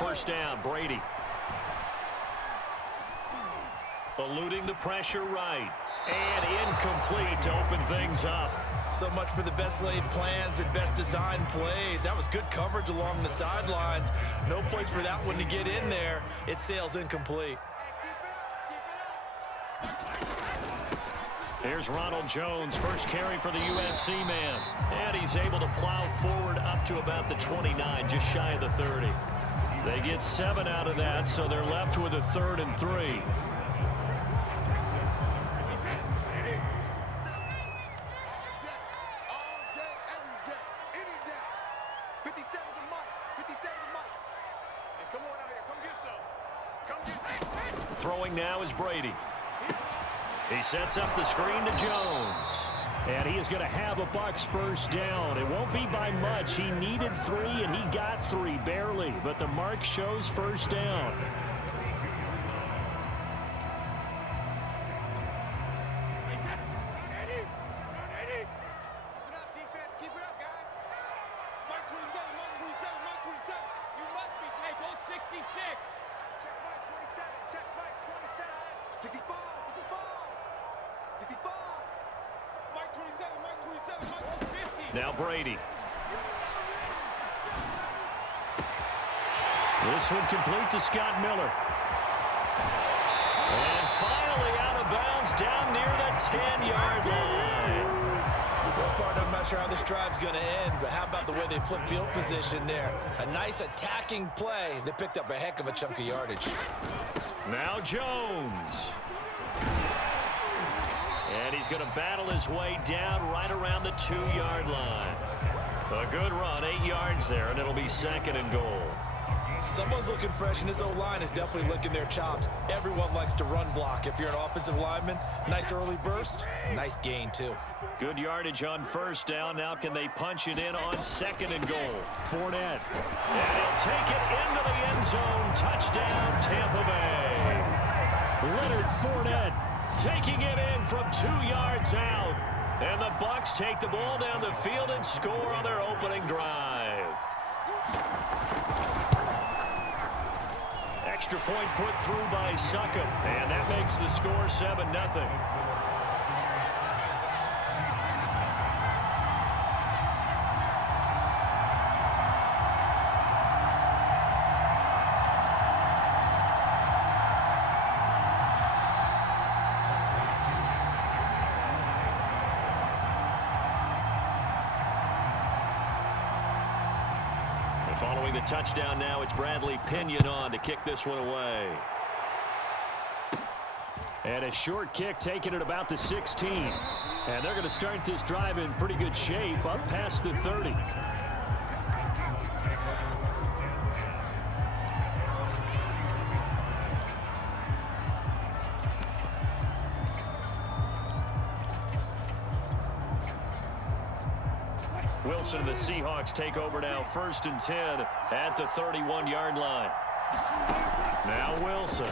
first down. Brady. Eluding the pressure right. And incomplete to open things up. So much for the best laid plans and best designed plays. That was good coverage along the sidelines. No place for that one to get in there. It sails incomplete. Here's Ronald Jones, first carry for the USC man. And he's able to plow forward up to about the 29, just shy of the 30. They get 7 out of that, so they're left with a 3rd and 3. Throwing now is Brady. He sets up the screen to Jones. And he is going to have a Bucs first down. It won't be by much. He needed 3, and he got 3, barely. But the mark shows first down. Now Brady. This one complete to Scott Miller. And finally out of bounds down near the 10-yard line. Well, partner, I'm not sure how this drive's going to end, but how about the way they flip field position there? A nice attacking play. They picked up a heck of a chunk of yardage. Now Jones. And he's going to battle his way down right around the 2-yard line. A good run, 8 yards there, and it'll be 2nd and goal. Someone's looking fresh, and his O-line is definitely licking their chops. Everyone likes to run block. If you're an offensive lineman, nice early burst, nice gain, too. Good yardage on first down. Now can they punch it in on 2nd and goal? Fournette. And he'll take it into the end zone. Touchdown, Tampa Bay. Leonard Fournette taking it in from 2 yards out. And the Bucs take the ball down the field and score on their opening drive. Extra point put through by Succop. And that makes the score 7-0. Following the touchdown now, it's Bradley Pinion on to kick this one away. And a short kick taken at about the 16. And they're going to start this drive in pretty good shape up past the 30. Wilson and the Seahawks take over now, 1st and 10 at the 31-yard line. Now Wilson.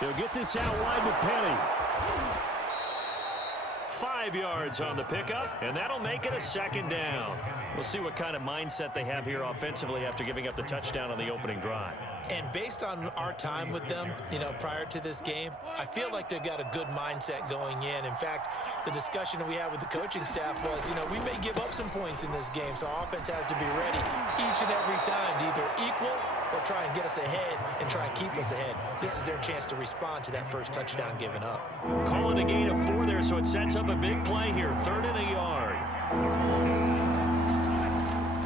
He'll get this out wide to Penny. 5 yards on the pickup, and that'll make it a 2nd down. We'll see what kind of mindset they have here offensively after giving up the touchdown on the opening drive. And based on our time with them, prior to this game, I feel like they've got a good mindset going in. In fact, the discussion that we had with the coaching staff was, we may give up some points in this game, so our offense has to be ready each and every time to either equal or try and get us ahead and try and keep us ahead. This is their chance to respond to that first touchdown given up. Calling a gain of 4 there, so it sets up a big play here. 3rd and a yard.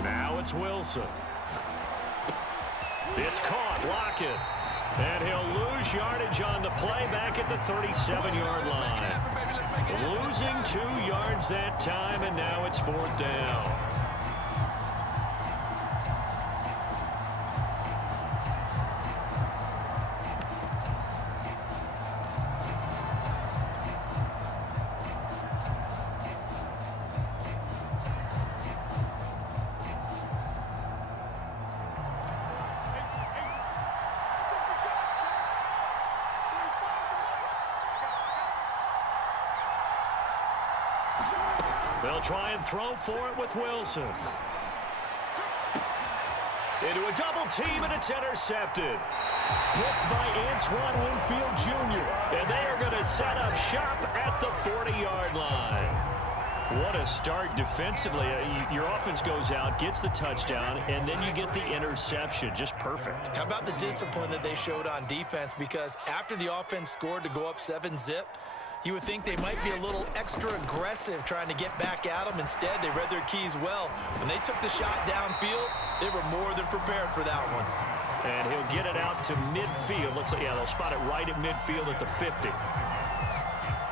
Now it's Wilson. It's caught, Lockett. And he'll lose yardage on the play back at the 37-yard line. Losing 2 yards that time, and now it's 4th down. They'll try and throw for it with Wilson. Into a double team, and it's intercepted. Blitzed by Antoine Winfield Jr. And they are going to set up shop at the 40-yard line. What a start defensively. Your offense goes out, gets the touchdown, and then you get the interception. Just perfect. How about the discipline that they showed on defense? Because after the offense scored to go up 7-zip, you would think they might be a little extra aggressive trying to get back at them. Instead, they read their keys well. When they took the shot downfield, they were more than prepared for that one. And he'll get it out to midfield. Looks like, yeah, they'll spot it right at midfield at the 50.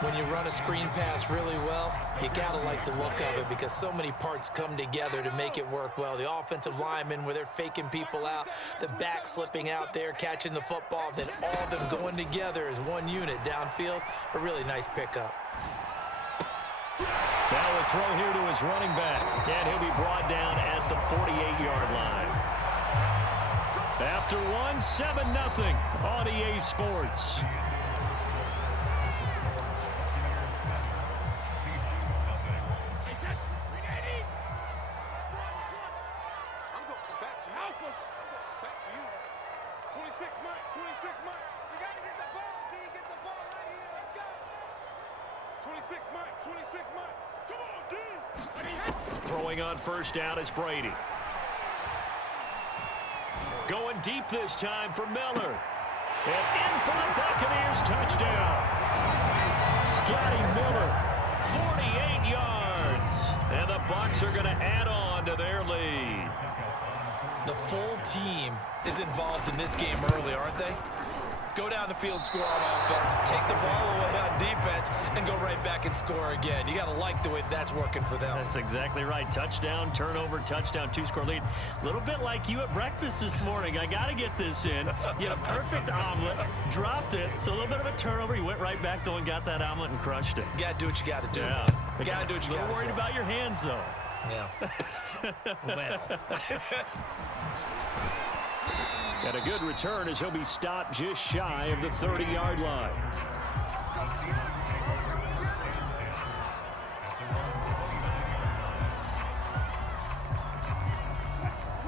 When you run a screen pass really well, you gotta like the look of it because so many parts come together to make it work well. The offensive linemen, where they're faking people out, the back slipping out there, catching the football, then all of them going together as one unit downfield. A really nice pickup. Now a throw here to his running back, and he'll be brought down at the 48-yard line. After one, 7-0 on EA Sports. Throwing on first down is Brady. Going deep this time for Miller. And Enfinant Buccaneers touchdown. Scotty Miller, 48 yards. And the Bucs are going to add on to their lead. The full team is involved in this game early, aren't they? Go down the field, score on offense, take the ball away on defense, and go right back and score again. You got to like the way that's working for them. That's exactly right. Touchdown, turnover, touchdown, two-score lead. A little bit like you at breakfast this morning. I got to get this in. You had a perfect omelet, dropped it, so a little bit of a turnover. You went right back, though, and got that omelet and crushed it. You got to do what you got to do. Yeah. You got to do what you got to do. A little worried about your hands, though. Yeah. Well. And a good return as he'll be stopped just shy of the 30-yard line.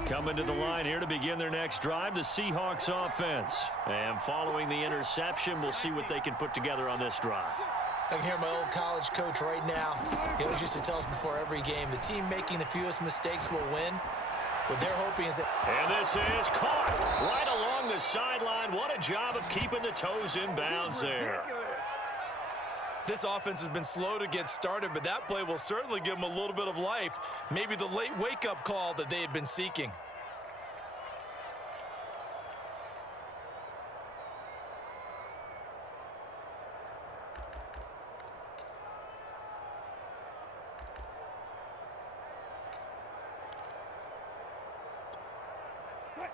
Coming to the line here to begin their next drive, the Seahawks offense. And following the interception, we'll see what they can put together on this drive. I can hear my old college coach right now. He always used to tell us before every game, the team making the fewest mistakes will win. What they're hoping is that... And this is caught right along the sideline. What a job of keeping the toes in bounds there. This offense has been slow to get started, but that play will certainly give them a little bit of life. Maybe the late wake-up call that they had been seeking.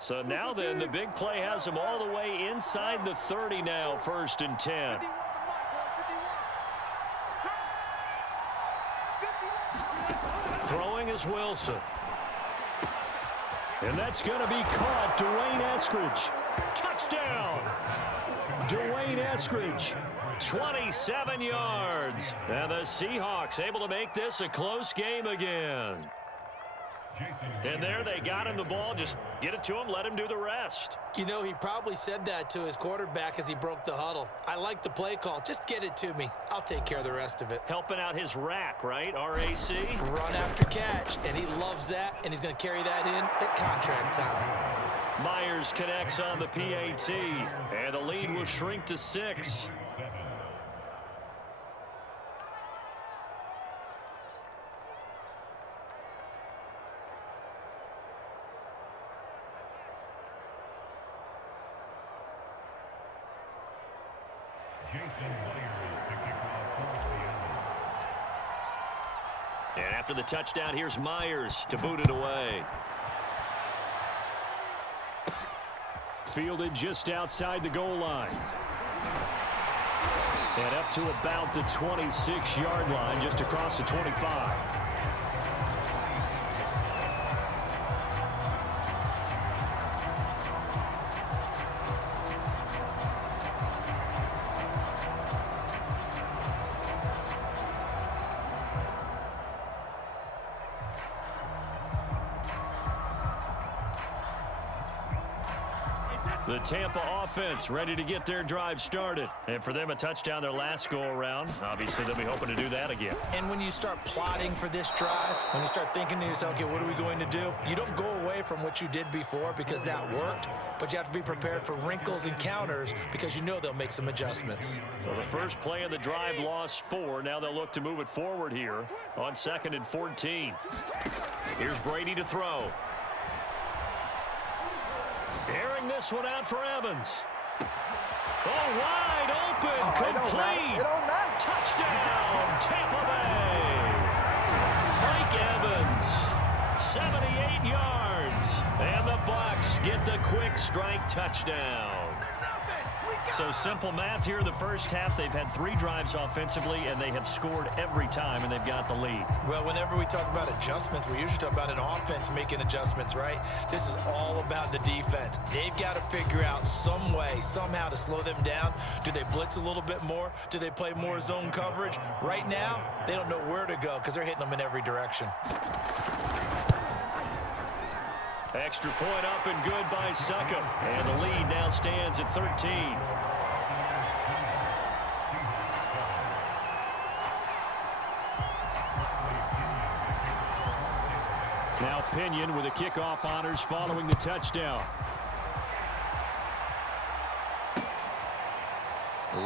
So now then, the big play has them all the way inside the 30 now, 1st and 10. Throwing is Wilson. And that's going to be caught. Dwayne Eskridge. Touchdown. Dwayne Eskridge. 27 yards. And the Seahawks able to make this a close game again. And there they got him the ball. Just get it to him, let him do the rest. You know, he probably said that to his quarterback as he broke the huddle. I like the play call. Just get it to me. I'll take care of the rest of it. Helping out his rack, right? R-A-C? Run after catch, and he loves that, and he's going to carry that in at contract time. Myers connects on the PAT, and the lead will shrink to 6. And after the touchdown, here's Myers to boot it away. Fielded just outside the goal line. And up to about the 26-yard line, just across the 25. The Tampa offense ready to get their drive started. And for them, a touchdown their last go-around. Obviously, they'll be hoping to do that again. And when you start plotting for this drive, when you start thinking to yourself, okay, what are we going to do? You don't go away from what you did before because that worked, but you have to be prepared for wrinkles and counters because you know they'll make some adjustments. So the first play of the drive lost 4. Now they'll look to move it forward here on 2nd and 14. Here's Brady to throw. Airing this one out for Evans. Oh, wide open, complete. Touchdown, Tampa Bay. Mike Evans, 78 yards. And the Bucs get the quick strike touchdown. So simple math here in the first half. They've had 3 drives offensively, and they have scored every time, and they've got the lead. Well, whenever we talk about adjustments, we usually talk about an offense making adjustments, right? This is all about the defense. They've got to figure out some way, somehow to slow them down. Do they blitz a little bit more? Do they play more zone coverage? Right now, they don't know where to go because they're hitting them in every direction. Extra point up and good by Succop. And the lead now stands at 13. Now Pinion with the kickoff honors following the touchdown.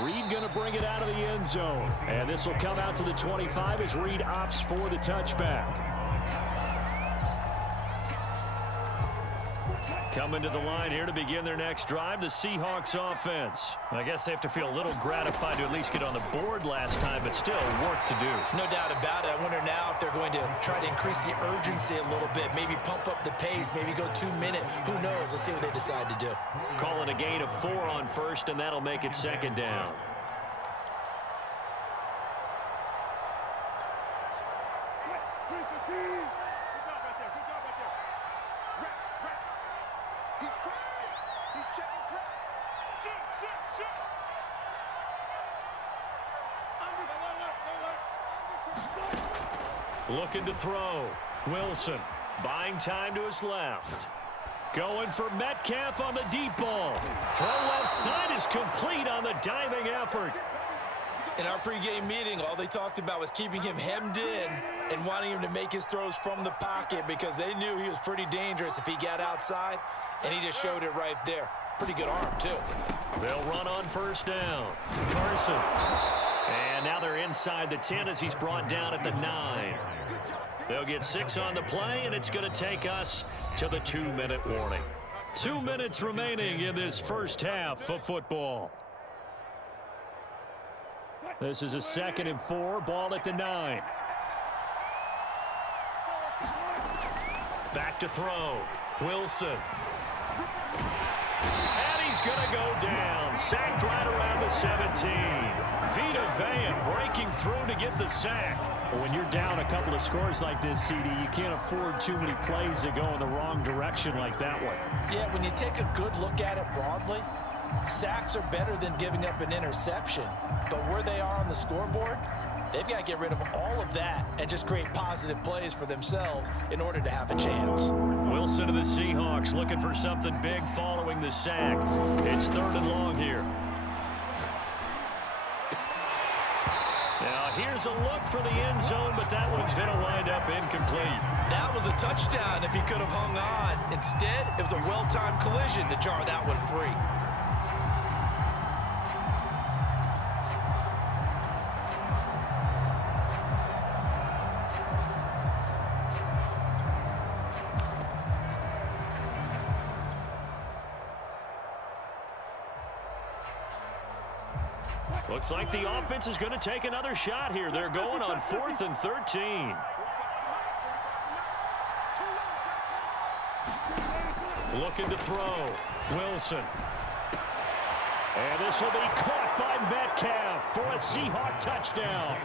Reed going to bring it out of the end zone. And this will come out to the 25 as Reed opts for the touchback. Coming to the line here to begin their next drive, the Seahawks offense. I guess they have to feel a little gratified to at least get on the board last time, but still work to do. No doubt about it. I wonder now if they're going to try to increase the urgency a little bit, maybe pump up the pace, maybe go 2 minute. Who knows? Let's see what they decide to do. Calling a gain of 4 on first, and that'll make it 2nd down. Looking to throw. Wilson buying time to his left. Going for Metcalf on the deep ball. Throw left side is complete on the diving effort. In our pregame meeting, all they talked about was keeping him hemmed in and wanting him to make his throws from the pocket because they knew he was pretty dangerous if he got outside, and he just showed it right there. Pretty good arm, too. They'll run on first down. Carson. And now they're inside the 10 as he's brought down at the 9. They'll get 6 on the play, and it's going to take us to the 2-minute warning. 2 minutes remaining in this first half of football. This is a 2nd and 4, ball at the 9. Back to throw. Wilson. And he's going to go down. Sacked right around the 17. Vita Vea breaking through to get the sack. When you're down a couple of scores like this, CD, you can't afford too many plays that go in the wrong direction like that one. Yeah, when you take a good look at it broadly, sacks are better than giving up an interception. But where they are on the scoreboard, they've got to get rid of all of that and just create positive plays for themselves in order to have a chance. Wilson of the Seahawks looking for something big following the sack. It's 3rd and long here. Now here's a look for the end zone, but that one's going to wind up incomplete. That was a touchdown if he could have hung on. Instead, it was a well-timed collision to jar that one free. Looks like the offense is going to take another shot here. They're going on 4th and 13. Looking to throw. Wilson. And this will be caught by Metcalf for a Seahawk touchdown.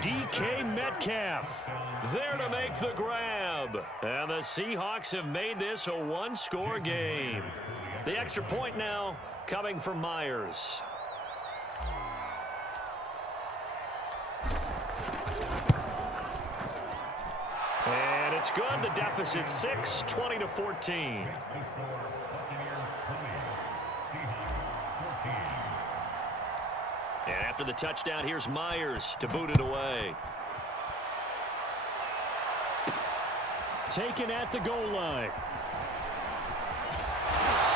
DK Metcalf there to make the grab. And the Seahawks have made this a 1-score game. The extra point now coming from Myers. And it's good. The deficit 6, 20-14. And after the touchdown, here's Myers to boot it away. Taken at the goal line.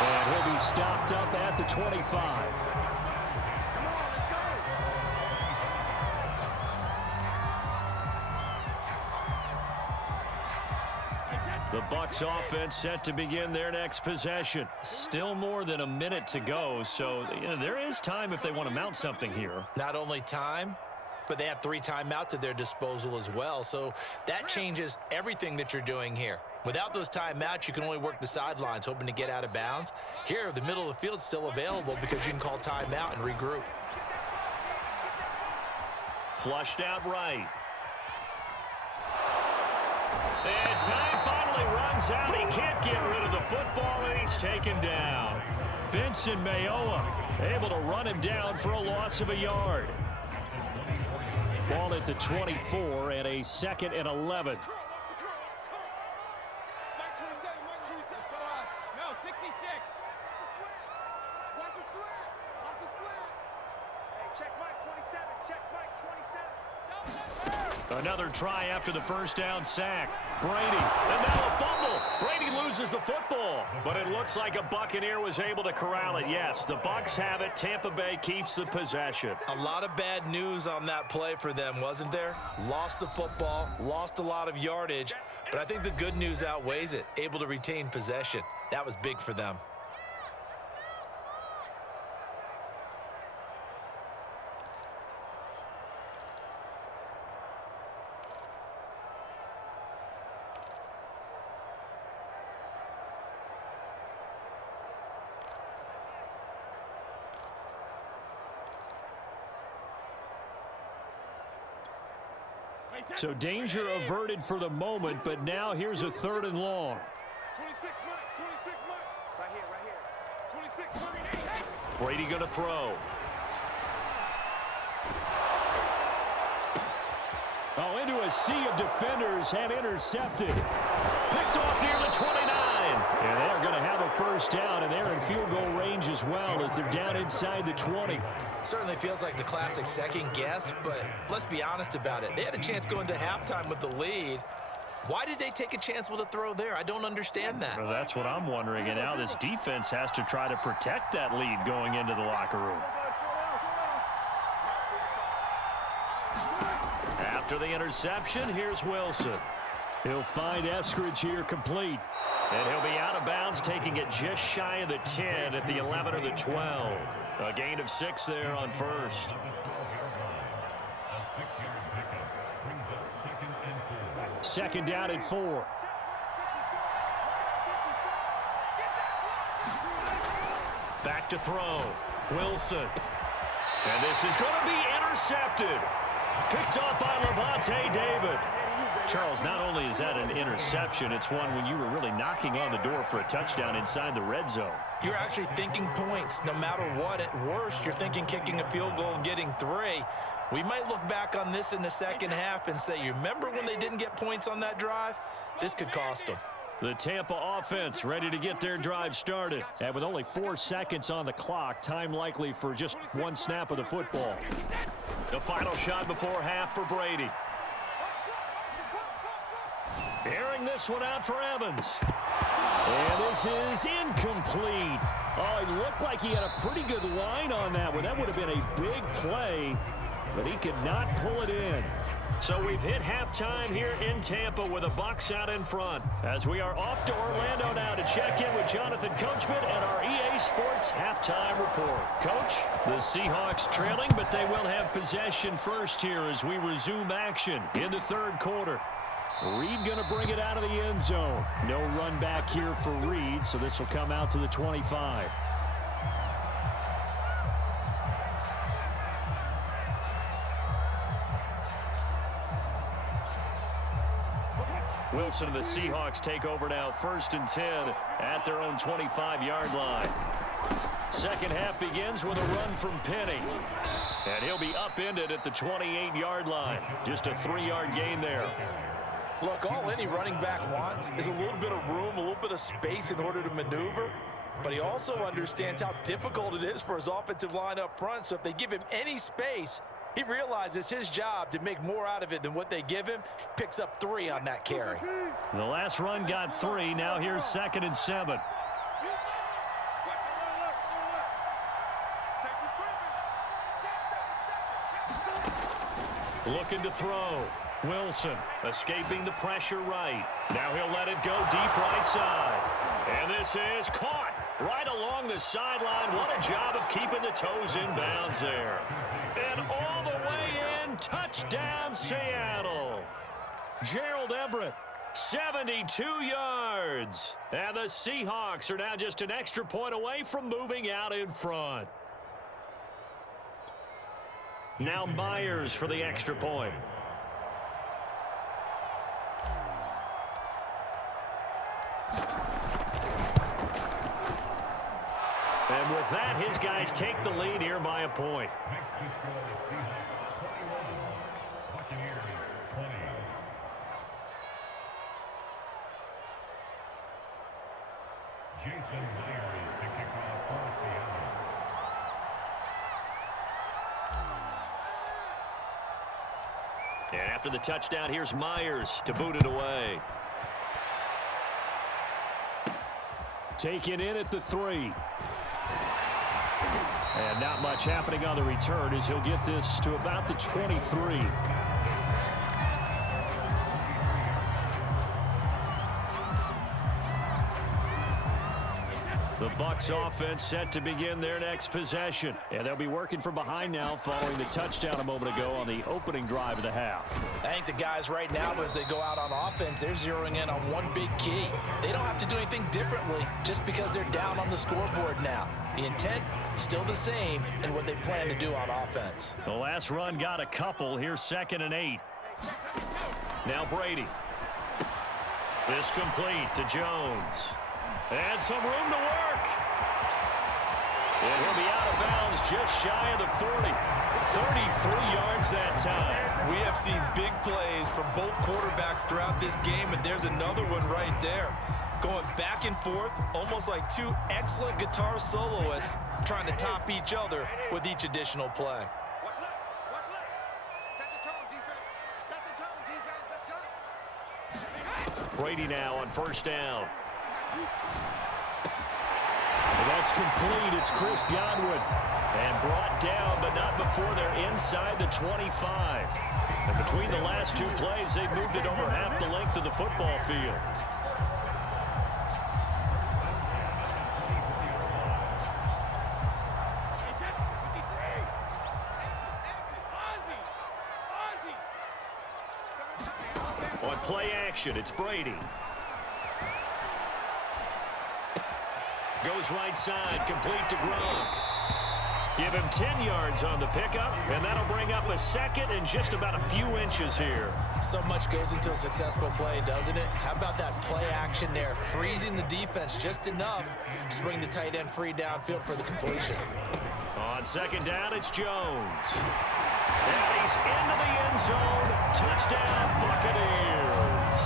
And he'll be stopped up at the 25. The Bucs offense set to begin their next possession. Still more than a minute to go, so there is time if they want to mount something here. Not only time, but they have 3 timeouts at their disposal as well, so that changes everything that you're doing here. Without those timeouts, you can only work the sidelines, hoping to get out of bounds. Here, the middle of the field is still available because you can call timeout and regroup. Flushed out right. And time finally runs out. He can't get rid of the football, and he's taken down. Benson Mayowa able to run him down for a loss of a yard. Ball at the 24 and a 2nd and 11. Another try after the first down sack. Brady, and now a fumble. Brady loses the football, but it looks like a Buccaneer was able to corral it. Yes, the Bucs have it. Tampa Bay keeps the possession. A lot of bad news on that play for them, wasn't there? Lost the football, lost a lot of yardage, but I think the good news outweighs it. Able to retain possession. That was big for them. So danger averted for the moment, but now here's a 3rd and long. 26 Mike. Right here. 26 Mike. Brady going to throw. Oh, into a sea of defenders and intercepted. Picked off near the 29. And they're going to have a first down, and they're in field goal range as well as they're down inside the 20. Certainly feels like the classic second guess, but let's be honest about it. They had a chance going to halftime with the lead. Why did they take a chance with a throw there? I don't understand that. Well, that's what I'm wondering, and now this defense has to try to protect that lead going into the locker room. After the interception, here's Wilson. He'll find Eskridge here complete. And he'll be out of bounds, taking it just shy of the 10 at the 11 or the 12. A gain of 6 there on first. Second down and 4. Back to throw. Wilson. And this is going to be intercepted. Picked off by Levante David. Charles, not only is that an interception, it's one when you were really knocking on the door for a touchdown inside the red zone. You're actually thinking points no matter what. At worst, you're thinking kicking a field goal and getting 3. We might look back on this in the second half and say, you remember when they didn't get points on that drive? This could cost them. The Tampa offense ready to get their drive started. And with only 4 seconds on the clock, time likely for just 1 snap of the football. The final shot before half for Brady. Airing this one out for Evans. And this is incomplete. Oh, he looked like he had a pretty good line on that one. That would have been a big play, but he could not pull it in. So we've hit halftime here in Tampa with the Bucs out in front. As we are off to Orlando now to check in with Jonathan Coachman and our EA Sports halftime report. Coach, the Seahawks trailing, but they will have possession first here as we resume action in the 3rd quarter. Reed going to bring it out of the end zone. No run back here for Reed, so this will come out to the 25. Wilson and the Seahawks take over now, 1st and 10 at their own 25-yard line. Second half begins with a run from Penny. And he'll be upended at the 28-yard line. Just a 3-yard gain there. Look, all any running back wants is a little bit of room, a little bit of space in order to maneuver. but he also understands how difficult it is for his offensive line up front. So if they give him any space, he realizes his job to make more out of it than what they give him. Picks up 3 on that carry. The last run got 3. Now here's 2nd and 7. Looking to throw. Wilson escaping the pressure right. Now he'll let it go deep right side. And this is caught right along the sideline. What a job of keeping the toes in bounds there. And all the way in, touchdown Seattle. Gerald Everett, 72 yards. And the Seahawks are now just an extra point away from moving out in front. Now Myers for the extra point. And with that, his guys take the lead here by a point. Jason Myers to kick off for Seattle. And after the touchdown, here's Myers to boot it away. Taken in at the 3. And not much happening on the return as he'll get this to about the 23. The Bucs offense set to begin their next possession. And they'll be working from behind now following the touchdown a moment ago on the opening drive of the half. I think the guys right now, as they go out on offense, they're zeroing in on one big key. They don't have to do anything differently just because they're down on the scoreboard now. The intent, still the same in what they plan to do on offense. The last run got a couple. Here's 2nd and 8. Now Brady. This complete to Jones. And some room to work. And he'll be out of bounds just shy of the 40. 33 yards that time. We have seen big plays from both quarterbacks throughout this game, and there's another one right there. Going back and forth, almost like 2 excellent guitar soloists trying to top each other with each additional play. What's left? What's left? Set the tone, defense. Set the tone, defense. Let's go. Brady now on 1st down. That's complete. It's Chris Godwin. And brought down, but not before they're inside the 25. And between the last 2 plays, they've moved it over half the length of the football field. On play action, it's Brady. Goes right side, complete to Gronk. Give him 10 yards on the pickup, and that'll bring up a 2nd and just about a few inches here. So much goes into a successful play, doesn't it? How about that play action there? Freezing the defense just enough to bring the tight end free downfield for the completion. On 2nd down, it's Jones. And he's into the end zone. Touchdown, Buccaneers.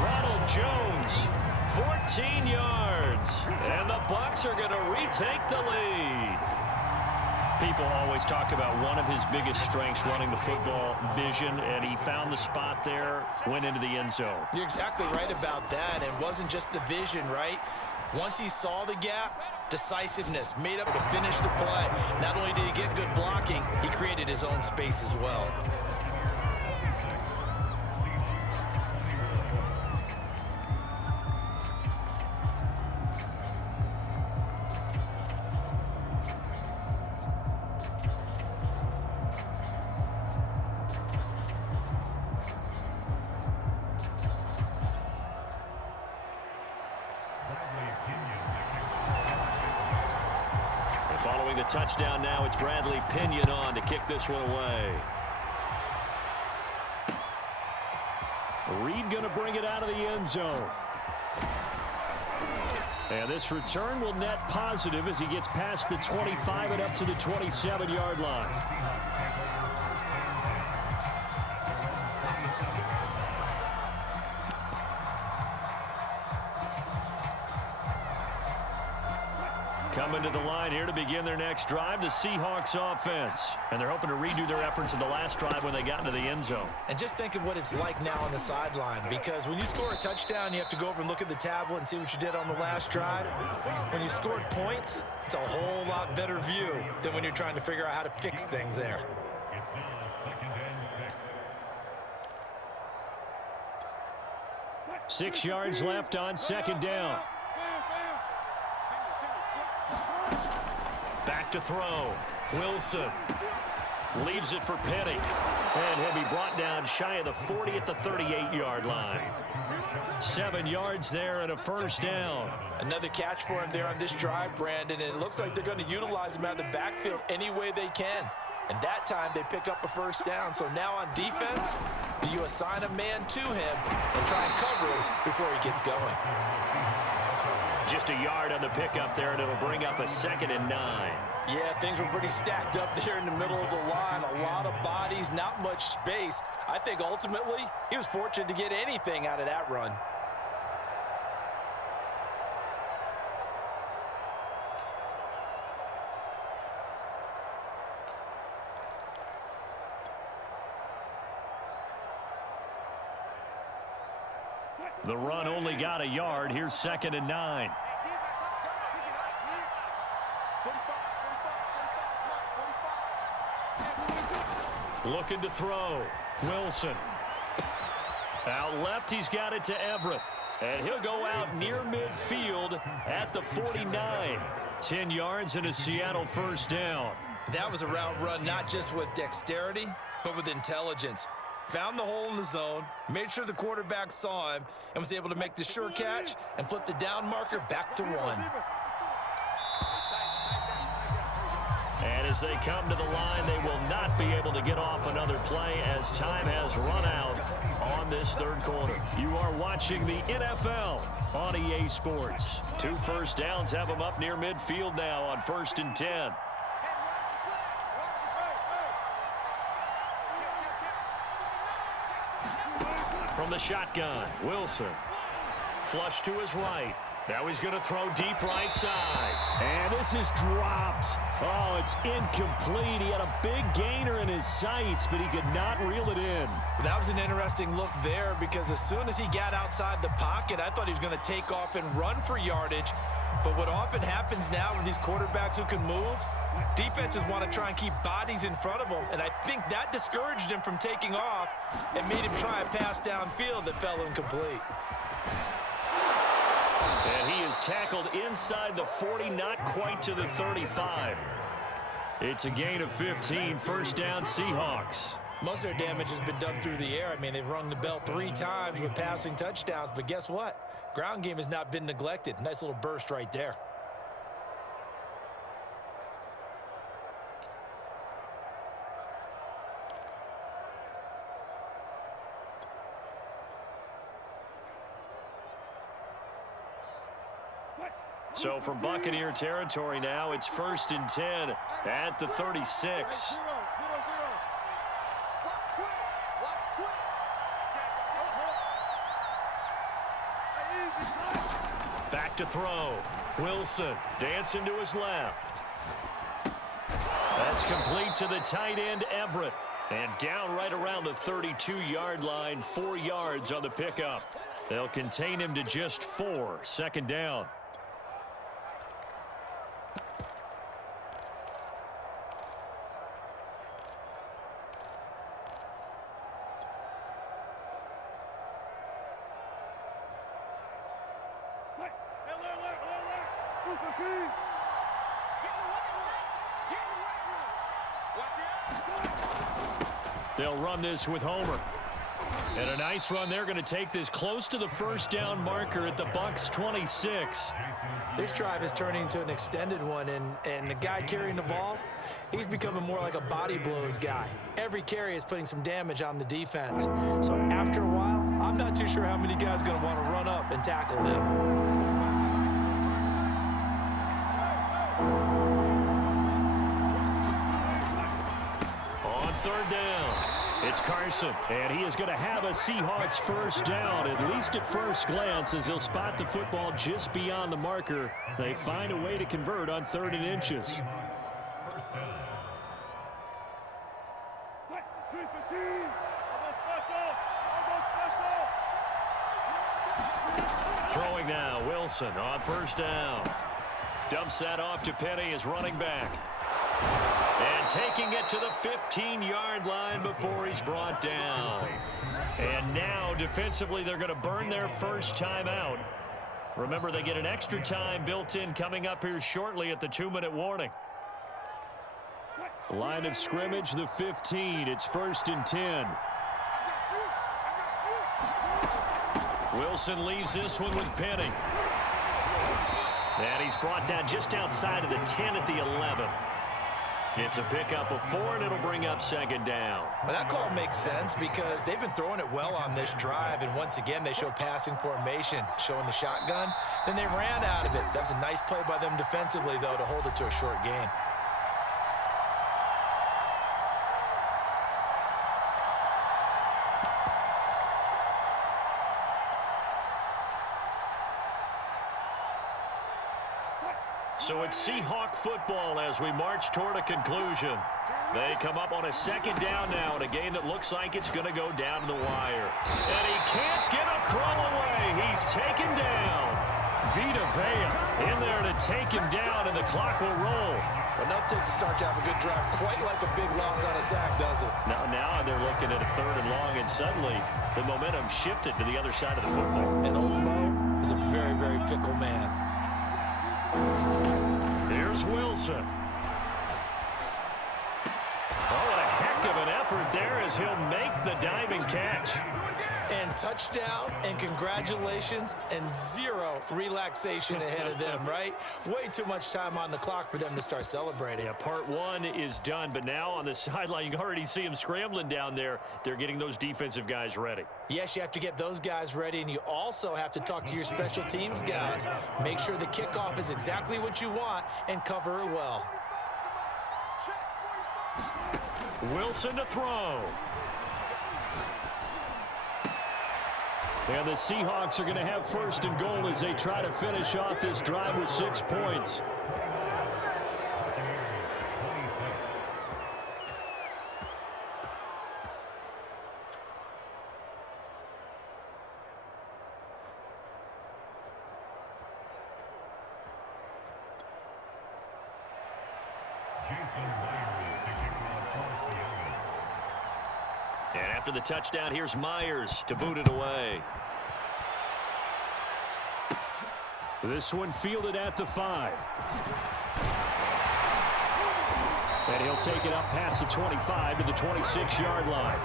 Ronald Jones, 14 yards. And the Bucs are going to retake the lead. People always talk about one of his biggest strengths running the football, vision, and he found the spot there, went into the end zone. You're exactly right about that. It wasn't just the vision, right? Once he saw the gap, decisiveness, made up to finish the play. Not only did he get good blocking, he created his own space as well. Following the touchdown now, it's Bradley Pinion on to kick this one away. Reed going to bring it out of the end zone. And this return will net positive as he gets past the 25 and up to the 27-yard line. Coming to the line here to begin their next drive, the Seahawks offense. And they're hoping to redo their efforts in the last drive when they got into the end zone. And just think of what it's like now on the sideline, because when you score a touchdown, you have to go over and look at the tablet and see what you did on the last drive. When you scored points, it's a whole lot better view than when you're trying to figure out how to fix things there. It's now 2nd and 6. 6 yards left on 2nd down. Back to throw. Wilson leaves it for Penny. And he'll be brought down shy of the 40 at the 38-yard line. 7 yards there and a first down. Another catch for him there on this drive, Brandon, and it looks like they're going to utilize him out of the backfield any way they can. And that time they pick up a first down. So now on defense, do you assign a man to him and try and cover him before he gets going? Just a yard on the pickup there, and it'll bring up a 2nd and 9. Yeah, things were pretty stacked up there in the middle of the line. A lot of bodies, not much space. I think ultimately he was fortunate to get anything out of that run. The run only got a yard. Here's 2nd and 9. Looking to throw. Wilson. Out left, he's got it to Everett. And he'll go out near midfield at the 49. 10 yards and a Seattle first down. That was a route run not just with dexterity, but with intelligence. Found the hole in the zone, made sure the quarterback saw him, and was able to make the sure catch and flip the down marker back to 1. And as they come to the line, they will not be able to get off another play as time has run out on this third quarter. You are watching the NFL on EA Sports. 2 first downs have them up near midfield now on 1st and 10. From the shotgun, Wilson. Flush to his right. Now he's going to throw deep right side. And this is dropped. Oh, it's incomplete. He had a big gainer in his sights, but he could not reel it in. That was an interesting look there, because as soon as he got outside the pocket, I thought he was going to take off and run for yardage. But what often happens now with these quarterbacks who can move, defenses want to try and keep bodies in front of them, and I think that discouraged him from taking off and made him try a pass downfield that fell incomplete. And he is tackled inside the 40, not quite to the 35. It's a gain of 15, first down Seahawks. Most of their damage has been done through the air. I mean, they've rung the bell 3 times with passing touchdowns, but guess what? Ground game has not been neglected. Nice little burst right there. So from Buccaneer territory now, it's 1st and 10 at the 36. Back to throw. Wilson dancing to his left. That's complete to the tight end, Everett. And down right around the 32-yard line, 4 yards on the pickup. They'll contain him to just 4, 2nd down. They'll run this with Homer. And a nice run. They're going to take this close to the first down marker at the Bucs 26. This drive is turning into an extended one, and the guy carrying the ball, he's becoming more like a body blows guy. Every carry is putting some damage on the defense. So after a while, I'm not too sure how many guys are going to want to run up and tackle him. On 3rd down. It's Carson, and he is going to have a Seahawks first down, at least at first glance, as he'll spot the football just beyond the marker. They find a way to convert on 3rd and inches. Throwing now, Wilson on first down. Dumps that off to Penny, his running back. And taking it to the 15-yard line before he's brought down. And now, defensively, they're going to burn their first time out. Remember, they get an extra time built in coming up here shortly at the 2-minute warning. Line of scrimmage, the 15. It's 1st and 10. Wilson leaves this one with Penny. And he's brought down just outside of the 10 at the 11. It's a pickup of 4, and it'll bring up 2nd down. Well, that call makes sense because they've been throwing it well on this drive, and once again, they show passing formation, showing the shotgun. Then they ran out of it. That was a nice play by them defensively, though, to hold it to a short gain. So it's Seahawk football as we march toward a conclusion. They come up on a 2nd down now in a game that looks like it's going to go down to the wire. And he can't get a throw away. He's taken down. Vita Vea in there to take him down, and the clock will roll. Enough takes a start to have a good drive. Quite like a big loss on a sack, does it? Now they're looking at a 3rd and long, and suddenly the momentum shifted to the other side of the football. And old Mo is a very, very fickle man. Here's Wilson. Oh, what a heck of an effort there as he'll make the diving catch. And touchdown, and congratulations, and 0 relaxation ahead of them, right? Way too much time on the clock for them to start celebrating. Yeah, part 1 is done, but now on the sideline, you can already see them scrambling down there. They're getting those defensive guys ready. Yes, you have to get those guys ready, and you also have to talk to your special teams guys. Make sure the kickoff is exactly what you want and cover it well. Wilson to throw. And the Seahawks are going to have 1st and goal as they try to finish off this drive with 6 points. And after the touchdown, here's Myers to boot it away. This one fielded at the 5. And he'll take it up past the 25 to the 26-yard line.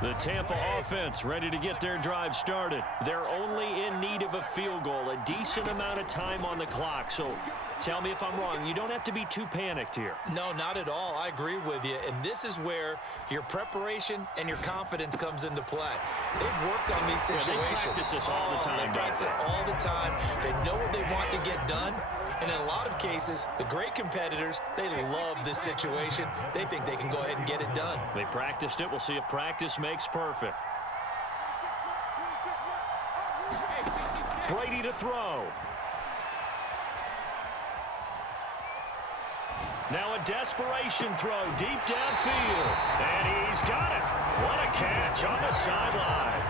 The Tampa offense ready to get their drive started. They're only in need of a field goal, a decent amount of time on the clock. So tell me if I'm wrong. You don't have to be too panicked here. No, not at all. I agree with you. And this is where your preparation and your confidence comes into play. They've worked on these situations. Yeah, they practice this all the time. They practice it all the time. They know what they want to get done. And in a lot of cases, the great competitors, they love this situation. They think they can go ahead and get it done. They practiced it. We'll see if practice makes perfect. Brady to throw. Now a desperation throw deep downfield. And he's got it. What a catch on the sideline.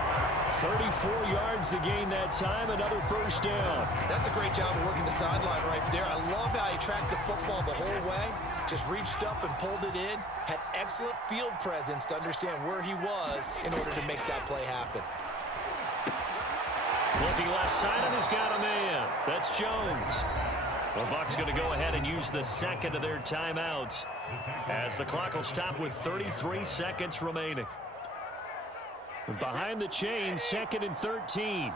34 yards to gain that time, another 1st down. That's a great job of working the sideline right there. I love how he tracked the football the whole way, just reached up and pulled it in, had excellent field presence to understand where he was in order to make that play happen. Looking left side, and he's got a man. That's Jones. The Bucs going to go ahead and use the 2nd of their timeouts as the clock will stop with 33 seconds remaining. Behind the chains, 2nd and 13.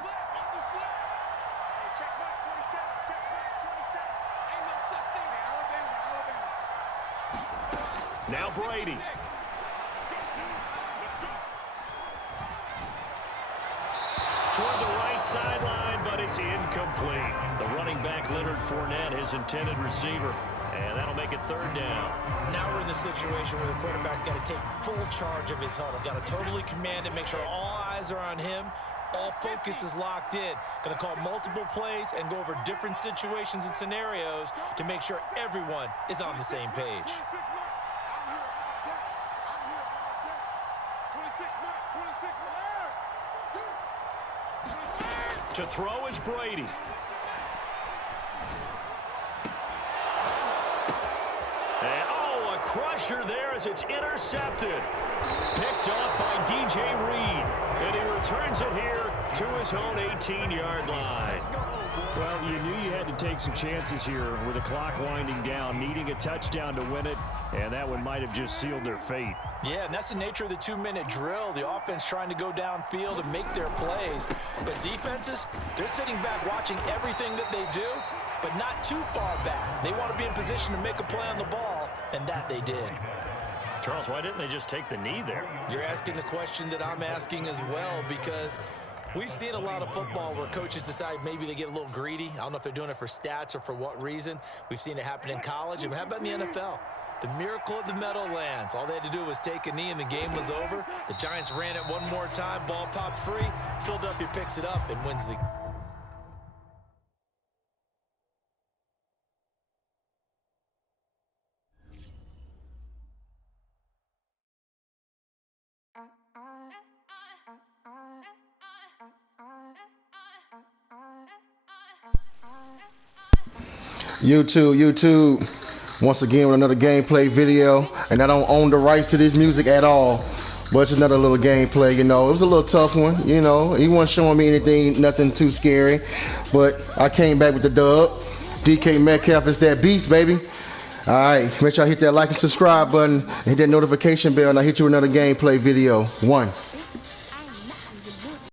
Now Brady. toward the right sideline, but it's incomplete. The running back, Leonard Fournette, his intended receiver. And that'll make it third down. Now we're in the situation where the quarterback's got to take full charge of his huddle. Got to totally command it, make sure all eyes are on him. All focus is locked in. Going to call multiple plays and go over different situations and scenarios to make sure everyone is on the same page. To throw is Brady. And, oh, a crusher there as it's intercepted. Picked off by DJ Reed. And he returns it here to his own 18-yard line. Well, you knew you had to take some chances here with the clock winding down, needing a touchdown to win it, and that one might have just sealed their fate. Yeah, and that's the nature of the 2-minute drill. The offense trying to go downfield and make their plays. But defenses, they're sitting back watching everything that they do, but not too far back. They want to be in position to make a play on the ball, and that they did. Charles, why didn't they just take the knee there? You're asking the question that I'm asking as well, because we've seen a lot of football where coaches decide maybe they get a little greedy. I don't know if they're doing it for stats or for what reason. We've seen it happen in college. And how about in the NFL? The miracle of the Meadowlands. All they had to do was take a knee and the game was over. The Giants ran it one more time. Ball popped free. Philadelphia picks it up and wins the game. YouTube, once again with another gameplay video, and I don't own the rights to this music at all, but it's another little gameplay. You know, it was a little tough one. You know, he wasn't showing me anything, nothing too scary, but I came back with the dub. DK Metcalf is that beast, baby. All right, make sure I hit that like and subscribe button, and hit that notification bell, and I'll hit you with another gameplay video. 1.